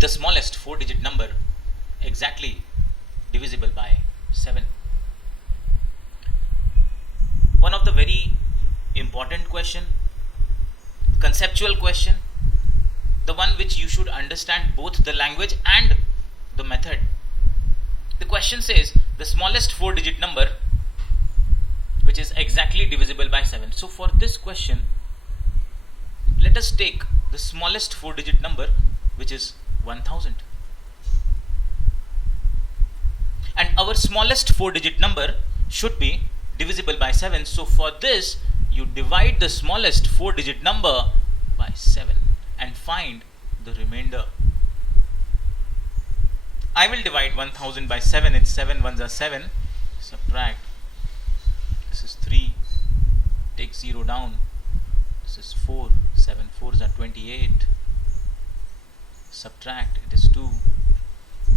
the smallest 4-digit number exactly divisible by 7. One of the very important question, conceptual question, the one which you should understand both the language and the method. The question says the smallest 4-digit number which is exactly divisible by 7. So for this question, let us take the smallest 4-digit number which is 1000. And our smallest 4-digit number should be divisible by 7. So for this, you divide the smallest 4-digit number by 7 and find the remainder. I will divide 1000 by 7. It's 7 ones are 7. Subtract. This is 3. Take 0 down. This is 4. 7 4s are 28. Subtract. It is 2.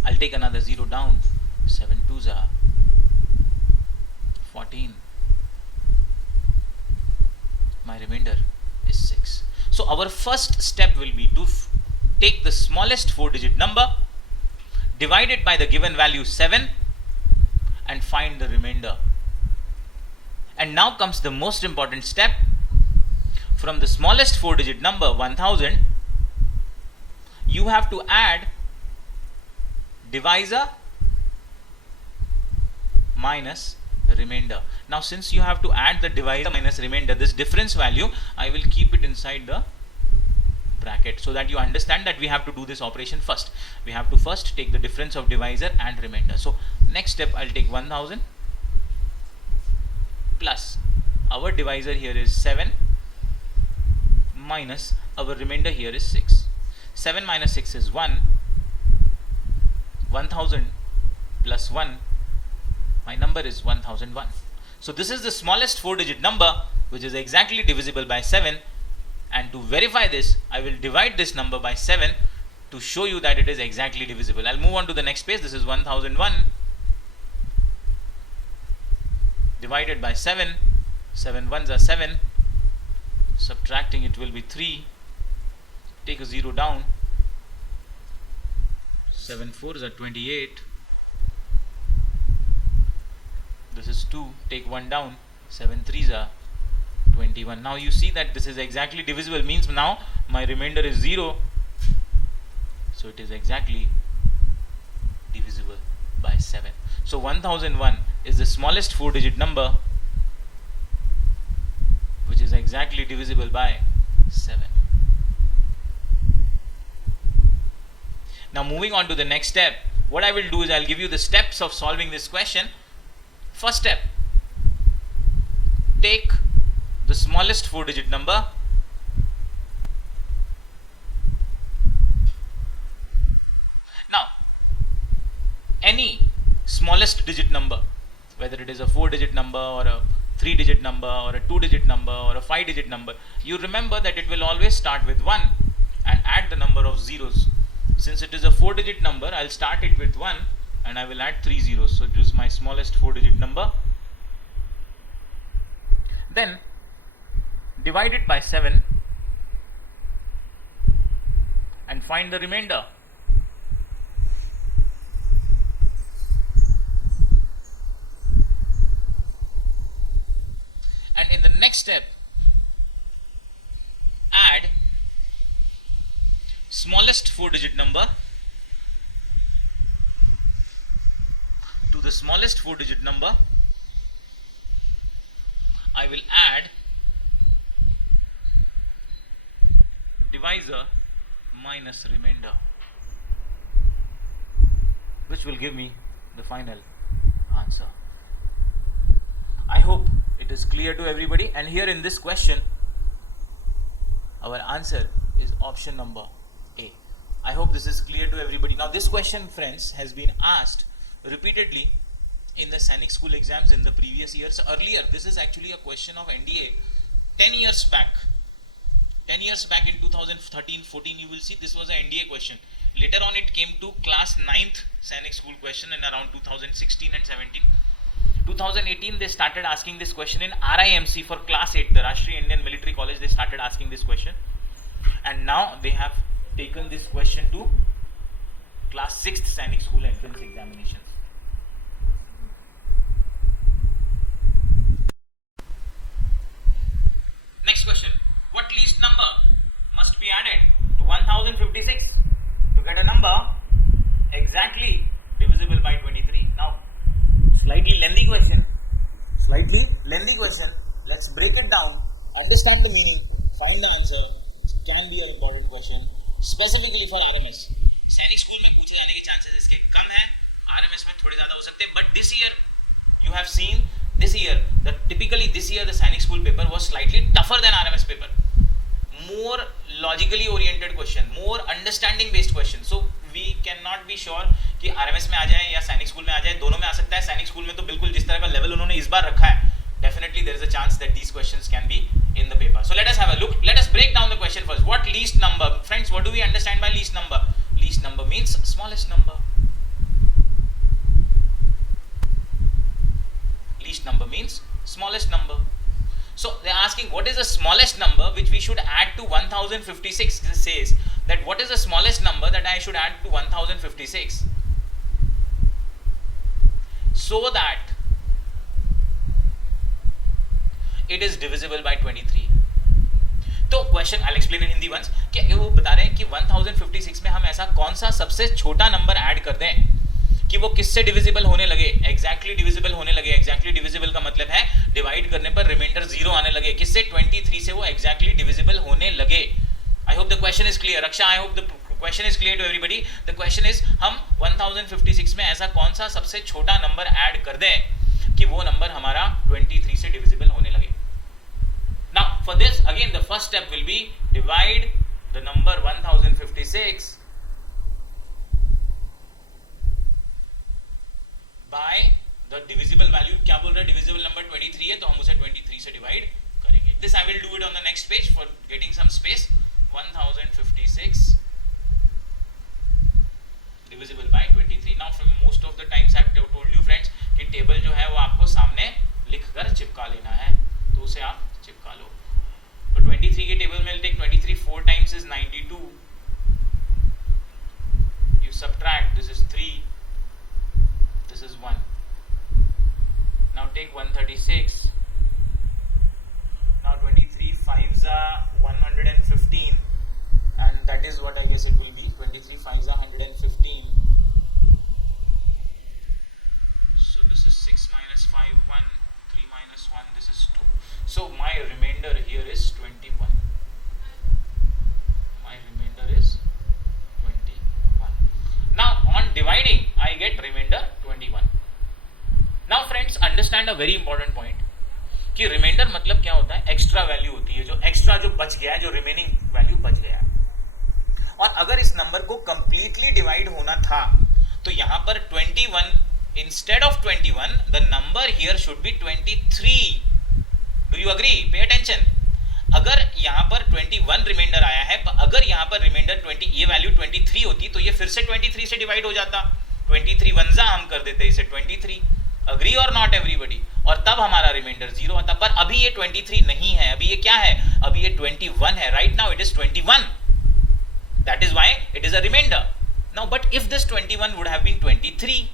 I'll take another 0 down. 7 2s are 14. My remainder is 6. So our first step will be to take the smallest 4-digit number, divide it by the given value 7 and find the remainder. And now comes the most important step. From the smallest 4-digit number 1000, you have to add divisor minus remainder. Now since you have to add the divisor minus remainder, this difference value, I will keep it inside the bracket so that you understand that we have to do this operation first. We have to first take the difference of divisor and remainder. So next step, I'll take 1000 plus our divisor here is 7 minus our remainder here is 6. 7 minus 6 is 1. 1000 plus 1, my number is 1001. So this is the smallest 4-digit number which is exactly divisible by 7, and to verify this I will divide this number by 7 to show you that it is exactly divisible. I'll move on to the next page. This is 1001 divided by 7. 7 ones are 7. Subtracting it will be 3. Take a 0 down. 7 4s are 28. This is 2. Take 1 down. 7 3s are 21. Now you see that this is exactly divisible, means now my remainder is 0. So it is exactly divisible by 7. So 1001 is the smallest 4-digit number which is exactly divisible by 7. Now moving on to the next step, what I will do is I'll give you the steps of solving this question. First step, take the smallest 4-digit number now any smallest digit number, whether it is a 4-digit number or a 3-digit number or a 2-digit number or a 5-digit number, you remember that it will always start with 1 and add the number of zeros. Since it is a 4-digit number, I'll start it with 1 and I will add 3 zeros. So it is my smallest 4-digit number. Then divide it by 7 and find the remainder. And in the next step, add smallest 4-digit number to the smallest 4-digit number. I will add divisor minus remainder, which will give me the final answer. I hope it is clear to everybody, and here in this question our answer is option number A. I hope this is clear to everybody. Now this question, friends, has been asked repeatedly in the Sainik School exams in the previous years. Earlier, this is actually a question of NDA 10 years back. 10 years back in 2013-14, you will see this was an NDA question. Later on it came to class 9th Sainik School question in around 2016 and 17. 2018 they started asking this question in RIMC for class 8, the Rashtriya Indian Military College. They started asking this question, and now they have taken this question to class 6th सैनिक school entrance examinations. Next question, what least number must be added to 1056 to get a number exactly divisible by 23? Now, slightly lengthy question. Let's break it down, understand the meaning, find the answer. Can be an important question specifically for RMS. सैनिक school में पूछे जाने के chances इसके कम है, RMS में थोड़े ज़्यादा हो सकते हैं, but this year you have seen this year the Sainik school paper was slightly tougher than RMS paper. More logically oriented question, more understanding based question. So we cannot be sure कि RMS में आ जाए या सैनिक school में आ जाए, दोनों में आ सकता है. सैनिक स्कूल में तो बिल्कुल जिस तरह का लेवल उन्होंने इस बार रखा है, definitely there is a chance that these questions can be in the paper. So let us have a look. Let us break down the question first. What least number? Friends, what do we understand by least number? Least number means smallest number. Least number means smallest number. So they are asking what is the smallest number which we should add to 1056. This says that what is the smallest number that I should add to 1056 so that it is divisible by 23. तो question I'll explain in Hindi once कि वो बता रहे हैं कि 1056 में हम ऐसा कौन सा सबसे छोटा नंबर ऐड कर दें कि वो किससे डिविजिबल होने लगे, एग्जैक्टली डिविजिबल होने लगे. एग्जैक्टली डिविजिबल का मतलब है डिवाइड करने पर रिमाइंडर 0 आने लगे. किससे? 23 से वो एग्जैक्टली डिविजिबल होने लगे. I hope the question is clear. Raksha, I hope the question is clear to everybody. The question is हम 1056 में ऐसा कौन सा सबसे छोटा नंबर ऐड कर दें कि वो नंबर हमारा 23 से डिविजिबल होने लगे. Now for this again the first step will be divide the number 1056 by the divisible value. क्या बोल रहा है? divisible number 23 है तो हम उसे 23 से divide करेंगे. This I will do it on the next page for getting some space. 1056 divisible by 23. Now from most of the times I have told you friends कि टेबल जो है वो आपको सामने लिख कर चिपका लेना है, तो उसे आप चिपका लो. तो 23 के टेबल में take 23 4 times is 92. You subtract, this is 3, this is 1. Now take 136. Now 23 5s are 115 and that is what I guess it will be. 23 5s are 115. So this is 6 minus 5 1, 3 minus 1, this is 2. So my remainder here is 21. My remainder is 21. Now on dividing I get remainder 21. Now friends understand a very important point कि reminder मतलब क्या होता है? Extra value होती है, जो extra जो बच गया है, जो रिमेनिंग वैल्यू बच गया है. और अगर इस नंबर को कंप्लीटली डिवाइड होना था तो यहां पर 21 instead of 21 the number here should be 23. Do you agree? Pay attention. अगर यहां पर 21 रिमाइंडर आया है, अगर यहां पर रिमाइंडर 20 ये वैल्यू 23 होती तो ये फिर से 23 से डिवाइड हो जाता. 23 वंजा हम कर देते इसे 23. अग्री और नॉट एवरीबॉडी? और तब हमारा रिमाइंडर 0 आता. पर अभी ये 23 नहीं है, अभी ये क्या है? अभी ये 21 है. Right now it is 21. That is why it is a remainder. Now but if this 21 would have been 23,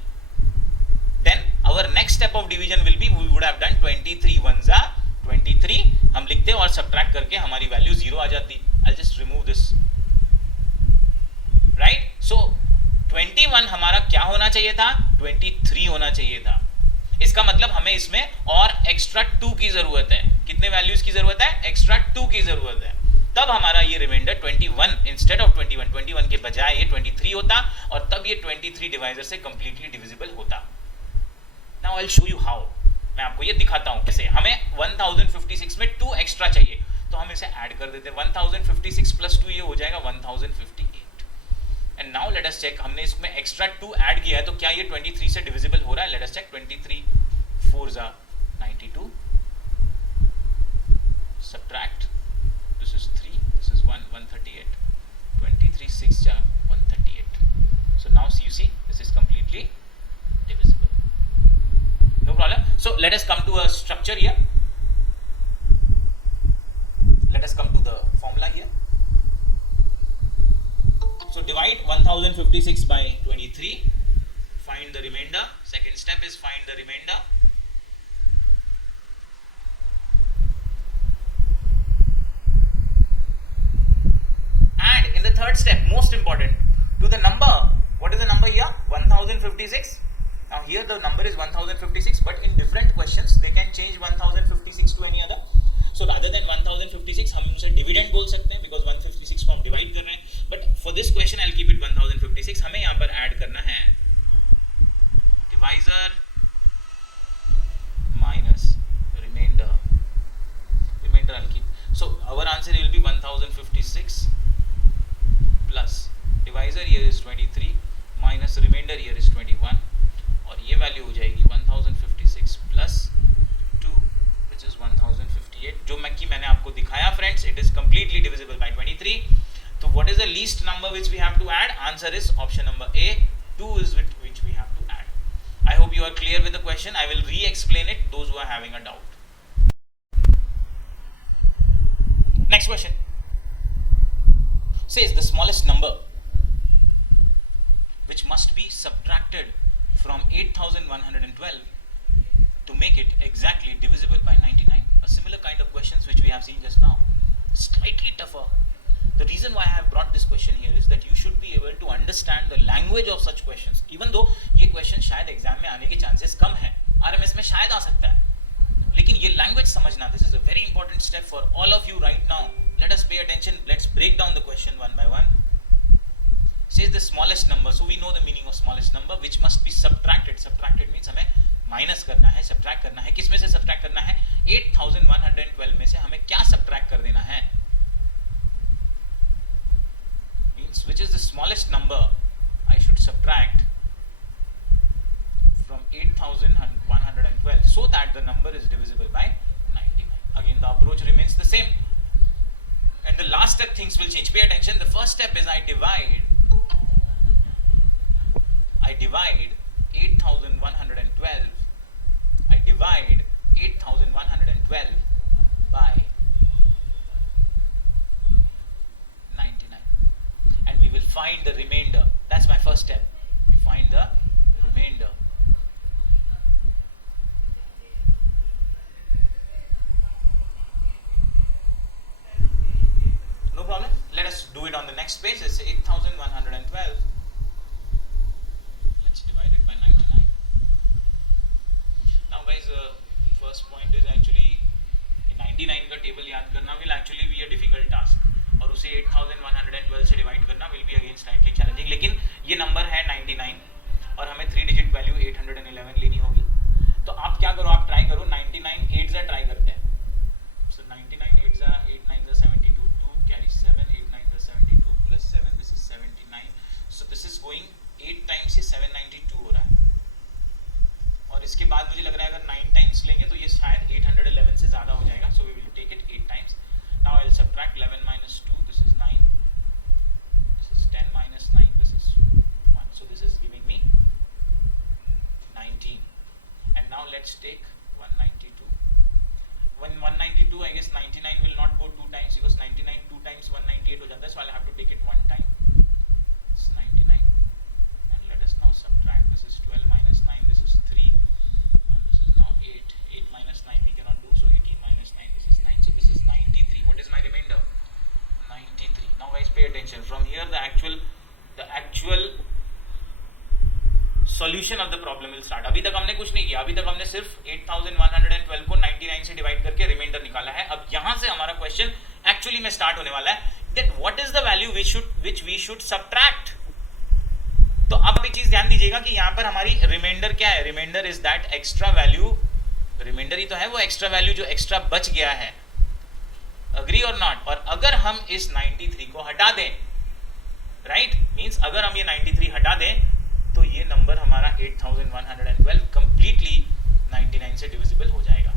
then our next step of division will be we would have done 23 ones are 23 हम लिखते और subtract करके हमारी value 0 आ जाती. I'll just remove this. Right? So 21 हमारा क्या होना चाहिए था? 23 होना चाहिए था. इसका मतलब हमें इसमें और एक्स्ट्रा 2 की जरूरत है. कितने वैल्यूज की जरूरत है? एक्स्ट्रा 2 की जरूरत है. तब हमारा ये रिमाइंडर 21 इंस्टेड ऑफ 21 के बजाय ये 23 होता और तब ये 23 डिवाइजर से कंप्लीटली डिविजिबल होता. Now I'll show you how. मैं आपको ये दिखाता हूँ कैसे. हमें 1056 में 2 एक्स्ट्रा चाहिए तो हम इसे ऐड कर देते हैं. 1056 प्लस 2 ये हो जाएगा 1058. And now let us check. हमने इसमें एक्स्ट्रा 2 ऐड किया है तो क्या ये 23 से डिविजिबल हो रहा है? Let us check. 23 4s are 92. Subtract. This is 3. This is 1. 138. 23 6s are 138. So now you see this is completely divisible. No problem. So let us come to a structure here. Let us come to the formula here. So divide 1056 by 23, find the remainder. Second step is find the remainder. And in the third step, most important, to the number, what is the number here? 1056. Now here the number is 1056, but in different questions they can change 1056 to any other. So rather than 1056 हम उसे dividend बोल सकते हैं, because 156 को हम divide कर रहे हैं. But for this question I'll keep it 1056. हमें यहाँ पर ऐड करना है divisor minus remainder. Remainder I'll keep. So our answer will be 1056 plus divisor here is 23 minus remainder here is 21, और ये वैल्यू हो जाएगी 1056 plus 2 which is 1058, जो मैंने आपको दिखाया friends. It is completely divisible by 23. So what is the least number which we have to add? Answer is option number A. 2 is which we have to add. I hope you are clear with the question. I will re-explain it, those who are having a doubt. Next question says the smallest number which must be subtracted from 8112 to make it exactly divisible by 99. A similar kind of questions which we have seen just now, slightly tougher. The reason why I have brought this question here is that you should be able to understand the language of such questions. Even though ये question शायद exam में आने के chances कम हैं, RMS में शायद आ सकता है, लेकिन ये language समझना, this is a very important step for all of you right now. Let us pay attention. Let's break down the question one by one. Says the smallest number. So we know the meaning of smallest number, which must be subtracted. Subtracted means हमें minus करना है, subtract करना है. किस में से subtract करना है? 8112 में से हमें क्या सब्ट्रैक्ट कर देना है? Means which is the smallest number I should subtract from 8112 so that the number is divisible by 99. Again the approach remains the same, and the last step things will change. Pay attention. The first step is I divide 8112. I divide 8112 by 99, and we will find the remainder. That's my first step. We find the remainder. No problem. Let us do it on the next page. It's 8112. Let's divide it by 99. Now guys, first point is actually 99 का table याद करना will actually be a difficult task, और उसे 8112 से divide करना will be again slightly challenging. लेकिन ये number है 99 और हमें 3 डिजिट वैल्यू 811 लेनी होगी. तो आप क्या करो, आप ट्राई करो 99 8 जा ट्राई करते हैं. So 99 8 जा 8 9 जा 72, 2 carry 7, 8 9 जा 72 plus 7, this is 79. So this is going 8 times से 792 हो रहा है, और इसके बाद मुझे लग रहा है अगर 9 टाइम्स लेंगे तो ये शायद 811 से ज़्यादा हो जाएगा. So we will take it 8 times. Now I will subtract 11 minus 2. This is 9. This is 10 minus 9. This is 1. So this is giving me 19. And now let's take 192. When 192, I guess 99 will not go 2 times, because 99 2 times 198 हो जाता है. So I'll have to take it 1 time. It's 99. And let us now subtract. This is 12 minus 9. This is 3. And this is now 8. 8 minus 9 we cannot do. So 18 minus 9. This is 9. So this is 93. What is my remainder? 93. Now guys, pay attention. From here the actual solution of the problem will start. अभी तक हमने कुछ नहीं किया. अभी तक हमने सिर्फ 8112 को 99 से डिवाइड करके रिमाइंडर निकाला है. अब यहाँ से हमारा क्वेश्चन एक्चुअली में स्टार्ट होने वाला है. That what is the value which we should subtract? तो आप एक चीज ध्यान दीजिएगा कि यहाँ पर हमारी रिमाइंडर क्या है. Reminder is that extra value. Reminder ही तो है वो एक्स्ट्रा वैल्यू जो एक्स्ट्रा बच गया है. अग्री और नॉट? और अगर हम इस 93 को हटा दें, राइट, मींस अगर हम ये 93 हटा दें तो ये नंबर हमारा 8112 कंप्लीटली 99 से डिविजिबल हो जाएगा.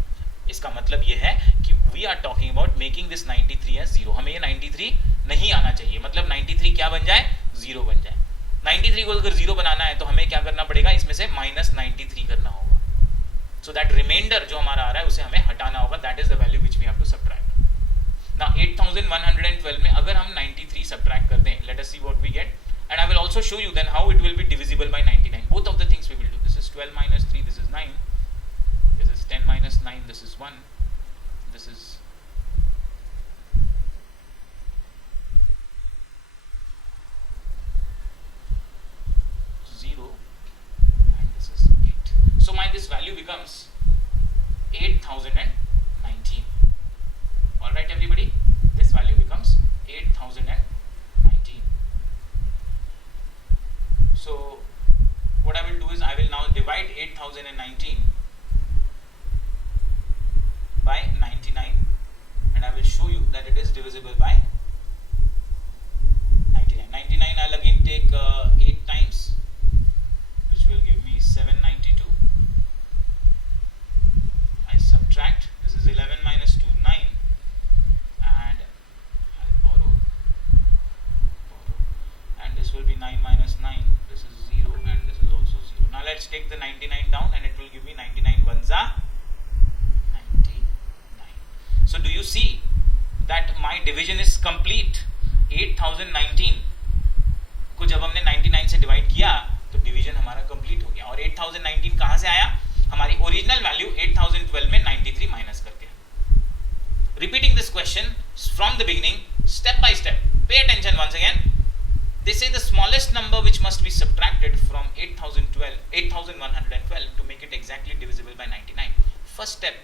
इसका मतलब ये है कि we are talking about making this 93 as 0. हमें ये 93 नहीं आना चाहिए. मतलब 93 क्या बन जाए? 0 बन जाए. 93 को अगर 0 बनाना है तो हमें क्या करना पड़ेगा? इसमें से माइनस 93 करना होगा. सो दैट रिमाइंडर जो हमारा आ रहा है उसे हमें हटाना होगा. That is the value which we have to subtract. Now 8112 में अगर हम 93 सब्ट्रैक्ट कर दें, let us see what we get. And show you then how it will be divisible by 99. Both of the things we will do. This is 12 minus 3, this is 9. This is 10 minus 9, this is 1. This is 0 and this is 8. So this value becomes 8019. Alright everybody, this value becomes 8019. So what I will do is I will now divide 8019 by 99 and I will show you that it is divisible by 99. 99 I'll again take 8 times, which will give me 792. I subtract, this is 11 minus 2, 9, and I'll borrow, and this will be 9 minus 9, this is 0 and this is also 0. Now let's take the 99 down and it will give me 99 ones are 99. So do you see that my division is complete? 8019 को जब हमने 99 से divide किया तो division हमारा complete हो गया। और 8019 कहां से आया? हमारी ओरिजिनल वैल्यू 8012 में 93 माइनस करके। Repeating this question from the beginning, step by step. Pay attention once again. They say the smallest number which must be subtracted from 8112 to make it exactly divisible by 99. First step,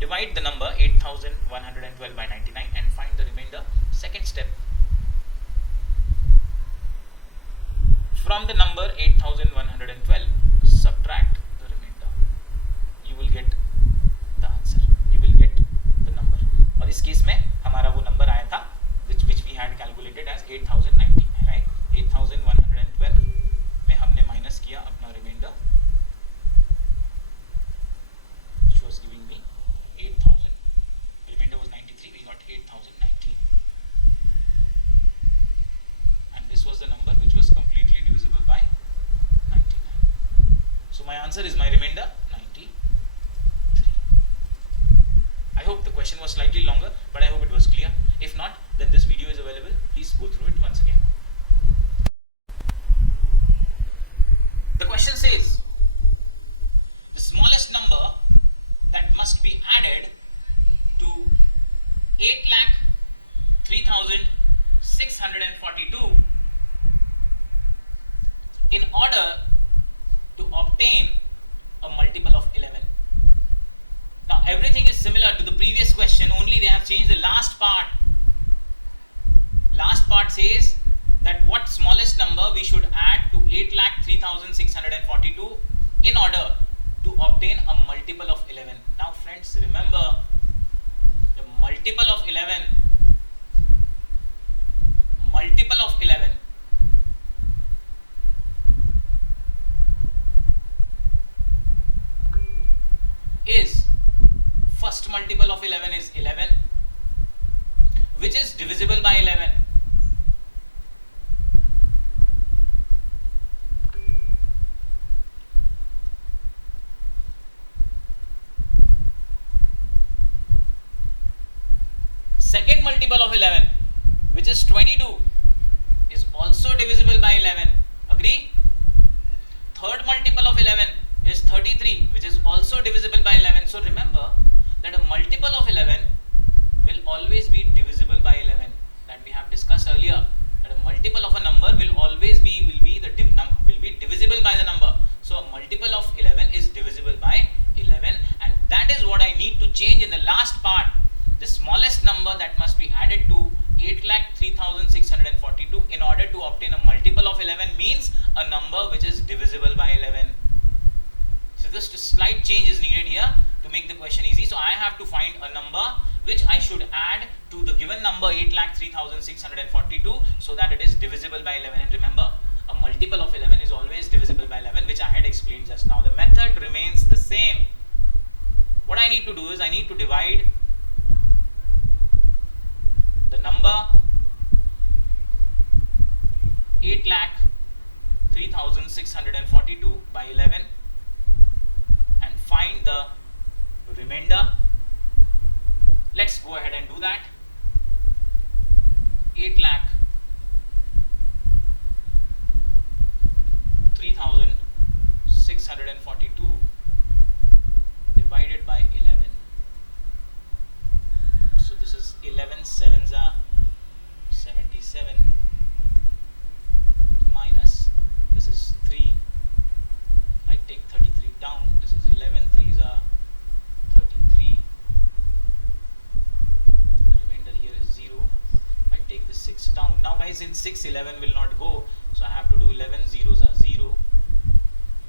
divide the number 8112 by 99 and find the remainder. Second step, from the number 8112 subtract the remainder. You will get the answer. You will get the number. और इस case में हमारा वो number आया था which we had calculated as 8019, right? 8112 में हमने minus किया अपना reminder which was giving me 8000. Remainder was 93. We got 8019, and this was the number which was completely divisible by 99. So my answer is my remainder 93. I hope the question was slightly longer, but I hope it was clear. If not, then this video is available. Please go through it once again. The question says the smallest number that must be added to 8,03,642 in order to obtain a multiple of 11. Now everything is similar to the previous question, only they have changed the last part. Last part says that what smallest number we should add to 8,03,642 in order to obtain a multiple of 11. Now friends, remember the multiple of 11 is, first multiple of 11 is 11, which is divisible by 11. Second multiple of 11, which is 22, is also divisible by 11. Agree? Third multiple of 11 is 33, which is also divisible by 11. So remember that a multiple of 11 will always be divisible by 11. That we have discussed earlier. That a multiple of a number will always be divisible by the number. So a multiple of 11 is divisible by 11, and that is what I need to change in the last part. The smallest number that must be added to 8,03,642 in order to obtain a multiple of 11 means a number which is divisible by 11. So just a slight change is needed here to make the question easy. So I have to find a number which I should add to the given number 8,03,642 so that it is divisible by 11. And remember, a multiple of 11 is always divisible by 11, which I had explained just now. The method remains the same. What I need to do is I need to divide the number 8,03,642 by 11 and find the remainder. Let's go ahead and do that. 8,03,642 6 down. Now guys, in 6 11 will not go, so I have to do 11 zeros are 0,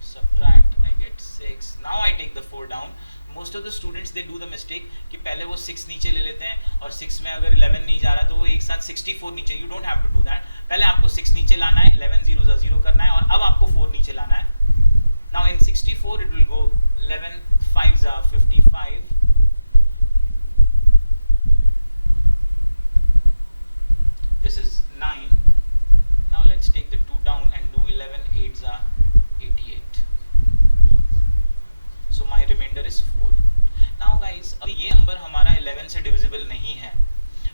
subtract, I get 6. Now I take the 4 down. Most of the students they do the mistake कि पहले वो 6 नीचे ले लेते हैं और 6 में अगर 11 नहीं जा रहा तो वो एक साथ 64 नीचे. You don't have to do that. पहले आपको 6 नीचे लाना है, 11 zeros are 0 करना है और अब आपको 4 नीचे लाना है. Now in 64 it will go 11 5s are 55. This is 9. Now let's take the 2 down and do 11 8s are 88. So my remainder is 4. Now guys, अभी ये नंबर हमारा 11 से डिविजिबल नहीं है.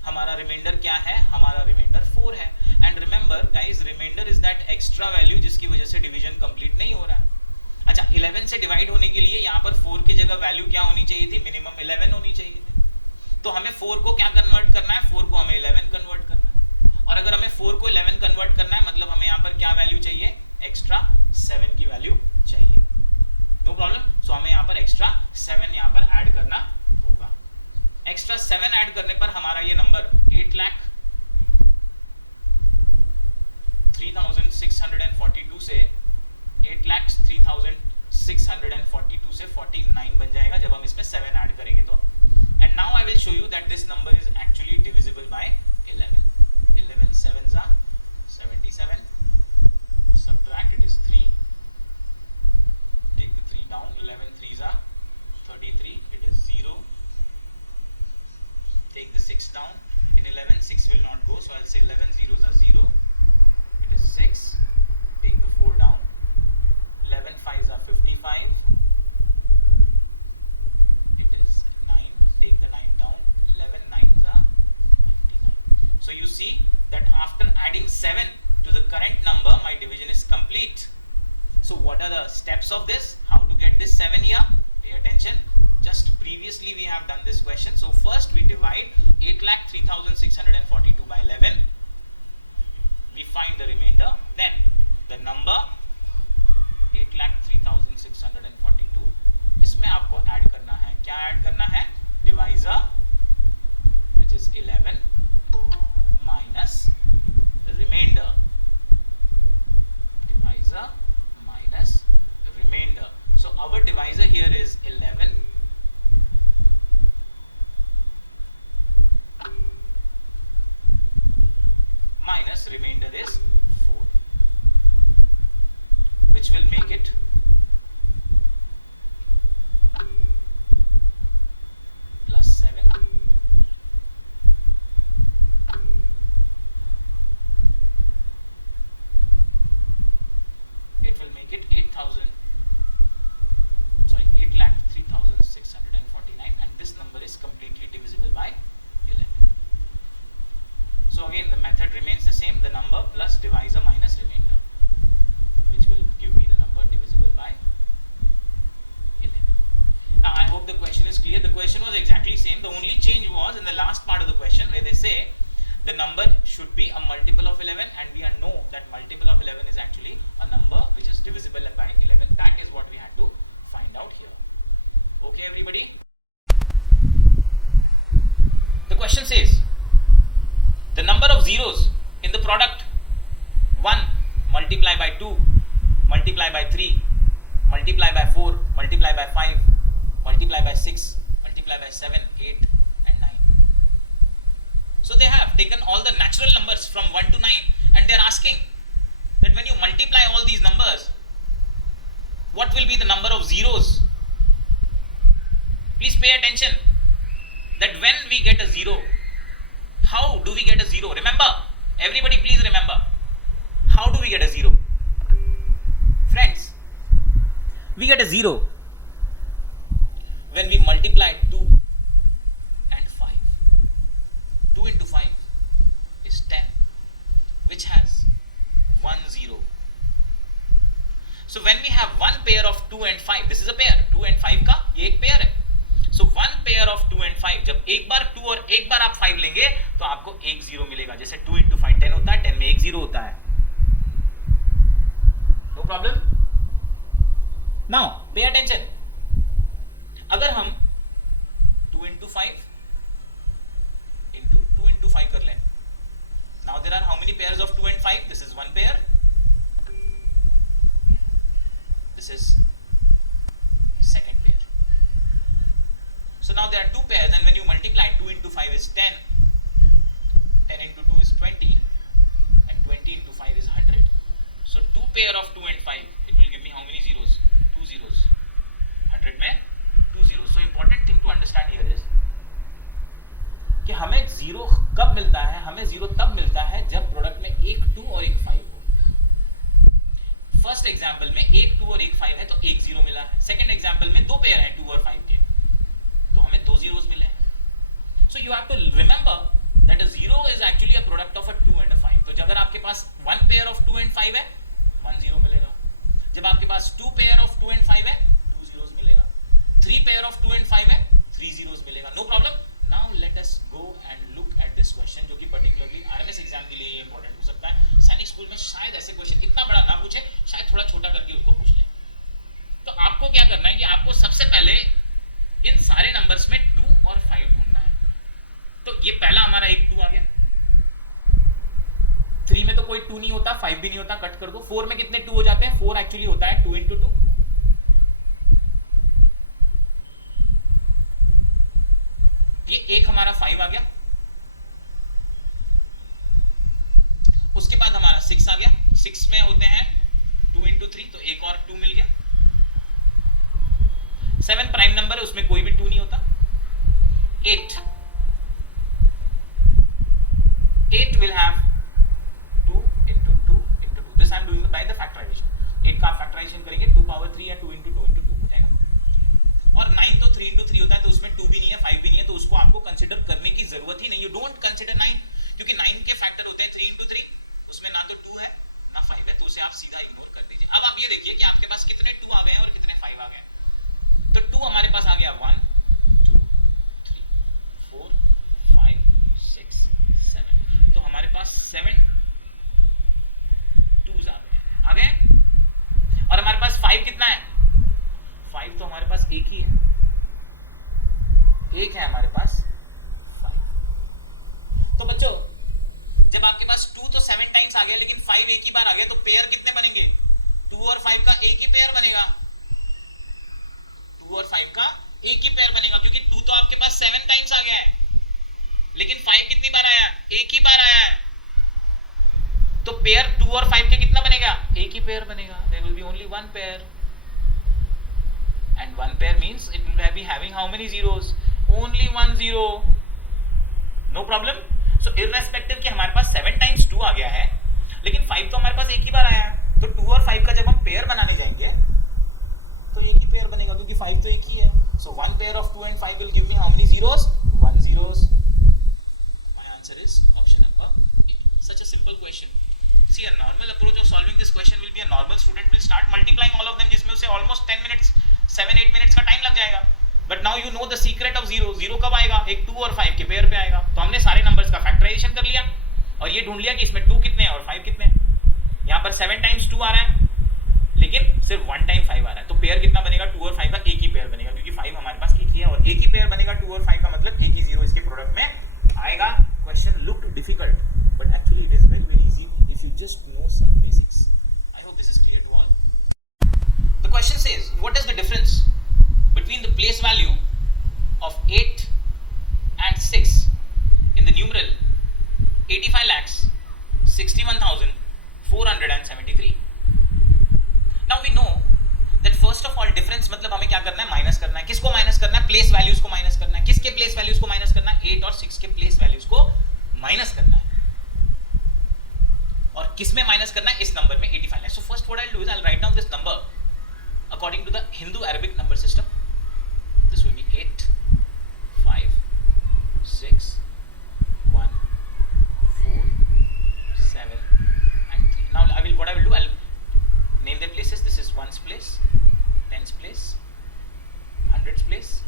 हमारा रिमाइंडर क्या है? हमारा रिमाइंडर 4 है. And remember guys, remainder is that extra value जिसकी वजह से डिवीजन कंप्लीट नहीं हो रहा है. अच्छा, 11 से डिवाइड होने के लिए यहाँ पर 4 की जगह वैल्यू क्या होनी चाहिए थी? मिनिमम 11 होनी चाहिए थी. तो हमें 4 को क्या कन्वर्ट करना है? 4 को हमें 11 कन्वर्ट करना है. और अगर हमें 4 को 11 कन्वर्ट करना है मतलब हमें यहाँ पर क्या वैल्यू चाहिए? एक्स्ट्रा 7 की वैल्यू चाहिए. No problem. सो हमें यहाँ पर एक्स्ट्रा 7 यहाँ पर ऐड करना होगा. एक्स्ट्रा 7 ऐड करने पर हमारा ये नंबर 8,03,642 से 8,03,642 से 49 बन जाएगा जब हम इसमें 7 ऐड करेंगे तो. And now I will show you that this number is actually divisible by 11. 11 sevens are 77. Subtract, it is 3. Take the 3 down. 11 threes are 33. It is 0. Take the 6 down. In 11 6 will not go, so I'll say 11 zeros are 0. It is 6. Take the 4 down. 11 5s are 55. It is 9. Take the 9 down. 11 9s are 99. So you see that after adding 7 to the current number, my division is complete. So what are the steps of this? How to get this 7 here? Pay attention. Just previously we have done this question. So first we divide 8,03,642 by 11. We find the remainder. Then the number 8,03,642. इसमें आपको add करना है. क्या add करना है? Divisor, which is 11 minus remainder. Divisor minus remainder. So our divisor here is 11 minus remainder is 4, which will make it plus 7. It will make it 8,03,649, and this number is completely divisible by 11. So again the method remains the same, the number plus divisor minus remainder, which will give me the number divisible by 11. Now I hope the question is clear. The question was exactly same. The only change was in the last part of the question where they say the number should be a multiple of 11, and we know that multiple of 11 is actually a number which is divisible by 11. That is what we had to find out here. Okay everybody? The question says the number of zeros in the product 1 multiply by 2 multiply by 3 multiply by 4 multiply by 5 multiply by 6 multiply by 7 8 and 9. So they have taken all the natural numbers from 1 to 9 and they are asking that when you multiply all these numbers, what will be the number of zeros? Please pay attention that when we get a zero, how do we get a zero? Remember, everybody please remember, how do we get a zero? Friends, we get a zero when we multiply 2 and 5. 2 into 5 is 10, which has 1 0. So when we have one pair of 2 and 5, this is a pair, 2 and 5 का ये एक pair है. So one pair of 2 and 5, जब एक बार 2 और एक बार आप 5 लेंगे तो आपको एक 0 मिलेगा. जैसे 2 into 5 10 होता है, 10 में एक 0 होता है. No problem? Now pay attention. अगर हम 2 into 5 into 2 into 5 कर लें, now there are how many pairs of 2 and 5? This is one pair. This is second pair. So now there are two pairs, and when you multiply, 2 into 5 is 10, 10 into 2 is 20, and 20 into 5 is 100. So two pair of 2 and 5, it will give me how many zeros? 2 zeros. 100 में 2 zeros. So important thing to understand here is कि हमें zero कब मिलता है? हमें zero तब मिलता है जब प्रोडक्ट में एक 2 और एक 5 हो. फर्स्ट एग्जांपल में एक 2 और एक 5 है तो एक जीरो मिला है. सेकंड एग्जांपल में दो पेयर हैं 2 और 5 के, तो हमें दो जीरोस मिले हैं. So you have to remember that a zero is actually a product of a 2 and a 5. तो अगर आपके पास वन पेयर ऑफ 2 एंड 5 है, 1 जीरो मिलेगा. जब आपके पास टू पेयर ऑफ 2 एंड 5 है, 2 जीरोस मिलेगा. थ्री पेयर ऑफ 2 एंड 5 है, 3 जीरोस मिलेगा. No problem. Now let us go and look at this question, जो कि पर्टिकुलरली आरएमएस एग्जाम के लिए ये इंपॉर्टेंट हो सकता है. सैनिक स्कूल में शायद ऐसे क्वेश्चन इतना बड़ा ना पूछे, शायद थोड़ा छोटा करके उसको पूछ लें. तो आपको क्या करना है कि आपको सबसे पहले इन सारे नंबर्स में 2 और 5 ढूंढना है. तो ये पहला हमारा एक 2 आ गया. 3 में तो कोई 2 नहीं होता, 5 भी नहीं होता, कट कर दो. 4 में कितने 2 हो जाते हैं? 4 एक्चुअली होता है 2 into 2. ये एक हमारा 5 आ गया. उसके बाद हमारा 6 आ गया. 6 में होते हैं 2 into 3, तो एक और 2 मिल गया. 7 प्राइम नंबर है, उसमें कोई भी 2 नहीं होता. 8 will have 2 into 2 into 2. This I am doing by the factorization. 8 का फैक्टराइजेशन करेंगे 2 power 3 या 2 into 2 into 2 हो जाएगा. और 9 तो 3 into 3 होता है, तो उसमें 2 भी नहीं है, 5 भी नहीं है, तो उसको आपको कंसिडर करने की जरूरत ही नहीं. यू डोंट कंसिडर 9, क्योंकि 9 के फैक्टर होते हैं 3 into 3. उसमें ना तो 2 है ना 5 है, तो उसे आप सीधा इग्नोर कर दीजिए. अब आप ये देखिए कि आपके पास कितने 2 आ गए हैं और कितने 5 आ गए हैं. तो 2 हमारे पास आ गया 1 2 3 4 5 6 7. तो हमारे पास 7 2s आ गए हैं. आ गए. और हमारे पास 5 कितना है? 5 तो हमारे पास एक ही है. एक है हमारे पास 5. तो बच्चों, जब आपके पास 2 तो 7 टाइम्स आ गया, लेकिन 5 एक ही बार आ गया, तो पेयर कितने बनेंगे? 2 और 5 का एक ही पेयर बनेगा. 2 और 5 का एक ही पेयर बनेगा, क्योंकि 2 तो आपके पास 7 टाइम्स आ गया है, लेकिन 5 कितनी बार आया है? एक ही बार आया है. तो पेयर 2 और 5 के कितना बनेगा? एक ही पेयर बनेगा. There will be only one pair, and one pair means it will be having how many zeros? Only 1 zero. No problem. So irrespective कि हमारे पास 7 टाइम्स 2 आ गया है, लेकिन 5 तो हमारे पास एक ही बार आया है. तो 2 और 5 का जब हम पेयर बनाने जाएंगे तो एक ही पेयर बनेगा, क्योंकि 5 तो एक ही है. So one pair of 2 and 5 will give me how many zeros? 1 zeros. My answer is option number A. Such a simple question. See, a normal approach of solving this question will be a normal student will start multiplying all of them, जिसमें उसे almost 10 minutes 7-8 minutes का time लग जाएगा. But now you know the secret of zero. Zero कब आएगा? एक 2 और 5 के पेयर पे आएगा. तो हमने सारे नंबर्स का फैक्टराइजेशन कर लिया और ये ढूंढ लिया कि इसमें 2 कितने हैं और 5 कितने हैं. यहाँ पर 7 टाइम्स 2 आ रहा है, लेकिन सिर्फ 1 टाइम 5 आ रहा है. तो पेयर कितना बनेगा? 2 और 5 का एक ही पेयर बनेगा, क्योंकि 5 हमारे पास एक ही है, और एक ही पेयर बनेगा 2 और 5 का, मतलब एक ही जीरो इसके प्रोडक्ट में आएगा. Question looked difficult, but actually it is very very easy if you just know some basics. I hope this is clear to all. The question says what is the difference between the place value of 8 and 6 in the numeral 85 lakhs 61,473. Now we know that first of all difference मतलब हमें क्या करना है? Minus करना है. किसको minus करना है? प्लेस वैल्यूज को माइनस करना है. किसके प्लेस वैल्यूज को माइनस करना है? 8 और 6 के प्लेस वैल्यूज को माइनस करना है. और किसमें माइनस करना है? इस नंबर में 85 lakhs. So first what I'll do is I'll write down this number according to the Hindu Arabic number system. This will be 8 5 6 1 4 7 and 3. Now what I will do, I'll name the places. This is ones place, tens place, hundreds place,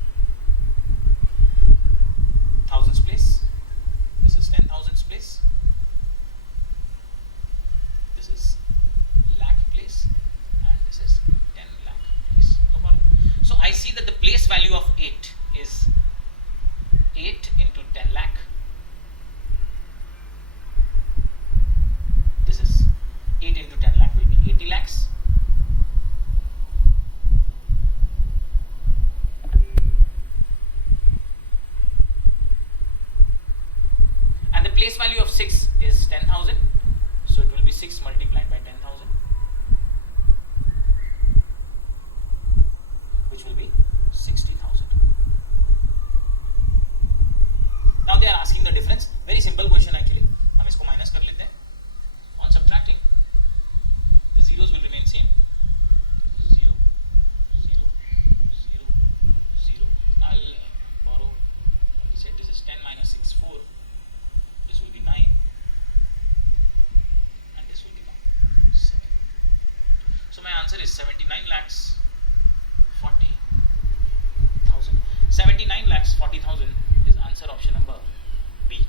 thousands place. This is 10,000s place. This is lakh place, and this is 10 lakh place. No problem. So I see that the place value of 8 is 8 into 10 lakh. 10,000, so it will be 6 multiplied by 10,000, which will be 60,000. Now they are asking the difference. Very simple question actually. हम इसको minus कर लेते हैं. On subtracting, the zeros will remain same. 0, 0, 0, 0. I'll borrow. He said this is 10 minus 6, 4. This will be 9, and this will become 7. So my answer is 79 lakhs 40,000. 79 lakhs 40,000 is answer option number B.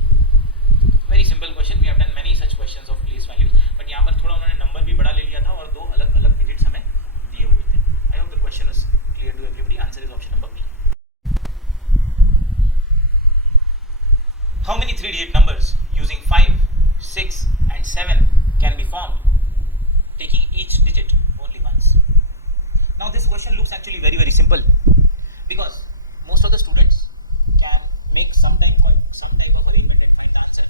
Very simple question. We have done many such questions of place values, but यहाँ पर थोड़ा उन्होंने number भी बड़ा ले लिया था और दो अलग अलग डिजिट्स हमें दिए हुए थे. I hope the question is clear to everybody. Answer is option number B. How many 3-digit numbers using 5, 6 and 7 can be formed, taking each digit only once? Now this question looks actually very very simple, because most of the students can make some type of arrangement and find the answer,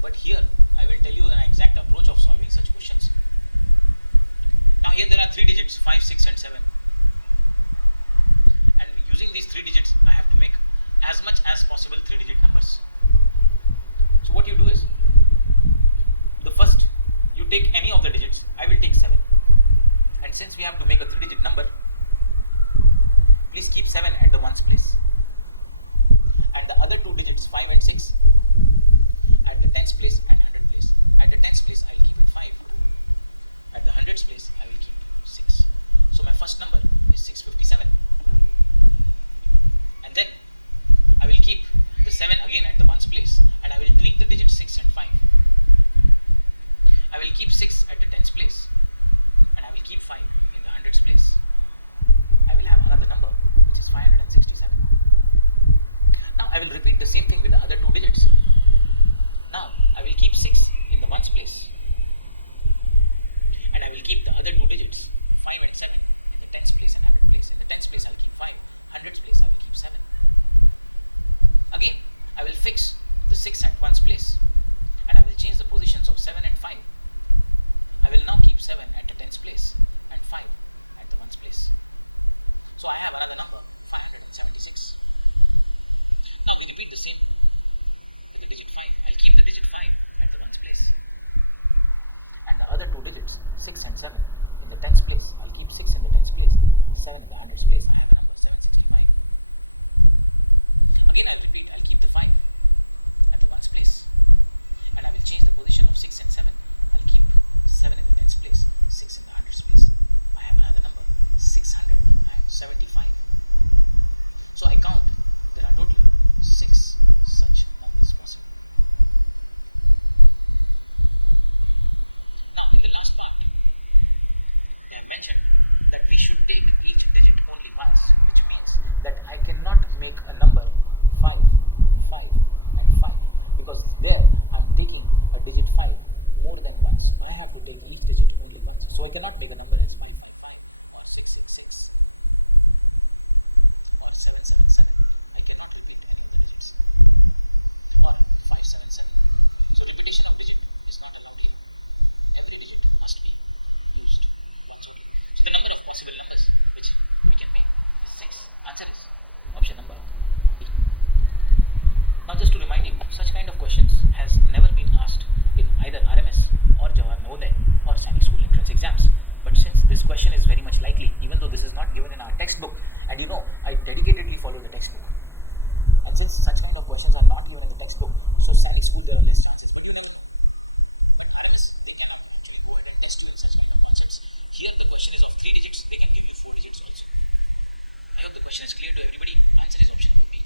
but here I will tell you an exact approach of solving such questions. Now here there are 3 digits, 5, 6 and 7, and using these 3 digits I have to make as much as possible 3-digit numbers. So what you do is, the first you take any of the digits. I will take 7, and since we have to make a 3-digit number, please keep 7 at the ones place, and the other 2 digits 5 and 6 at the tens place and 100 place. At the tens place I will keep it 5, at the hundreds place I will keep 6. So my first number is 657, and then I will keep the 7 again at the ones place, and I will tweak the digits 6 and 5. I will keep 6 at the tens place, and I will keep 5 in the hundreds place. I will have another number which is 567. Now I will repeat the same thing with the other 2 digits. Now I will keep 6 in the ones place, and I will keep the other 2 digits 5 and 7 in the tens place and 100 place. In the tens place I will keep 5, hundreds place I will keep 7. Again I will fix the 6 at ones place, and I will change the positions of 7 and 5. I will now keep 7 at the tens place and 5 at the ones place. So I have another number 576. Now we repeat the same with the digit 5. I'll keep the digit 5 at the ones place, and the other 2 digits 6 and 7 in the tens place. I'll keep 6 in the tens place, 7 in the hundreds place. I have a number 765. Again I'll repeat, I'll keep the 5 at the ones place, and I will change the position of 6 and 7. I'll keep 7 in the tens place, 6 in the hundreds place. I have another number 675. So I count, there are total 6 such numbers possible. Now in the last part they have mentioned that we should take each digit only once, which means that I cannot make a number 5, 5 and 5, because there I am taking a digit 5 more than once. I have to take each digit only once. So I cannot make a number as 555 or 666 or 777. I cannot repeat any of the digits, or 577. So repetition of digit is not allowed here. Every digit must be used once only. So the number of possible numbers which we can make is 6. Answer is option number B. Now just to remind you, such kind of questions has never been asked in either RMS or Jawahar Navodaya or Sainik School entrance exams. But since this question is very much likely, even though this is not given in our textbook, and you know I dedicatedly follow the textbook, and since such kind of questions are not given in the textbook, so Sainik School there are less chances, but you never know. But RMS, they can actually go ahead and test you in such kind of concepts. Here the question is of 3 digits, they can give you 4 digits also. I hope the question is clear to everybody. Answer is option number B.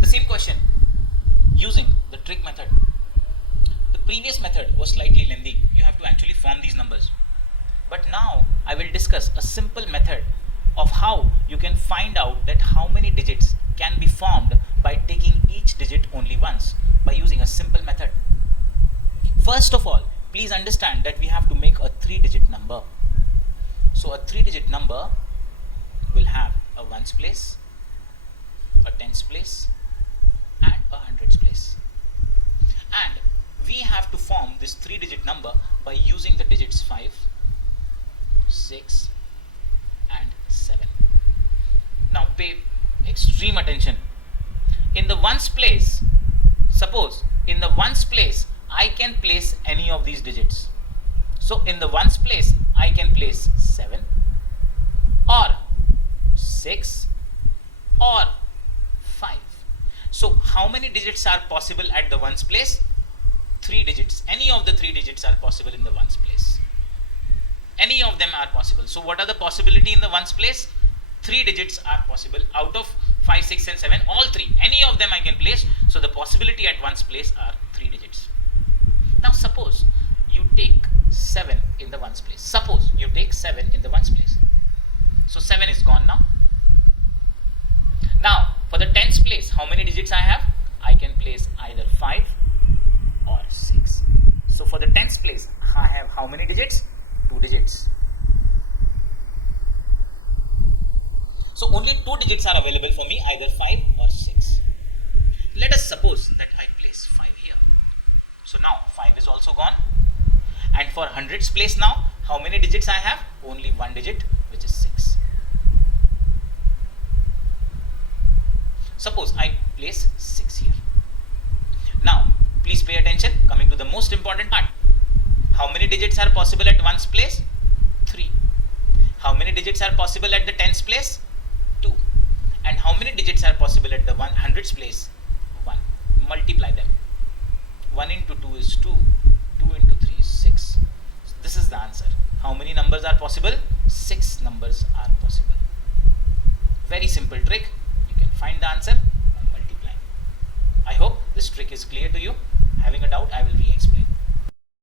The same question using the trig method. The previous method was slightly lengthy. You have to actually form these numbers. But now I will discuss a simple method of how you can find out that how many digits can be formed by taking each digit only once, by using a simple method. First of all, please understand that we have to make a 3-digit number. So a 3-digit number will have a ones place, a tens place, and a hundreds place. And we have to form this 3-digit number by using the digits 5, 6, and 7. Now pay extreme attention. In the ones place, suppose in the ones place I can place any of these digits. So in the ones place I can place 7 or 6 or 5. So how many digits are possible at the ones place? 3 digits. Any of the 3 digits are possible in the ones place. Any of them are possible. So what are the possibility in the ones place? 3 digits are possible out of 5, 6 and 7. All 3. Any of them I can place. So the possibility at ones place are 3 digits. Now suppose you take 7 in the ones place. Suppose you take 7 in the ones place. So 7 is gone now. Now for the tens place, how many digits I have? I can place either 5 or 6. So for the tens place, I have how many digits? 2 digits. So only 2 digits are available for me, either 5 or 6. Let us suppose that I place 5 here. So now 5 is also gone. And for hundreds place now, how many digits I have? Only 1 digit, which is 6. Suppose I place 6 here. Now please pay attention, coming to the most important part. How many digits are possible at ones place? 3. How many digits are possible at the tens place? 2. And how many digits are possible at the hundreds place? 1. Multiply them. 1 into 2 is 2. 2 into 3 is 6. So this is the answer. How many numbers are possible? 6 numbers are possible. Very simple trick. You can find the answer by multiplying. I hope this trick is clear to you. Having a doubt, I will re-explain.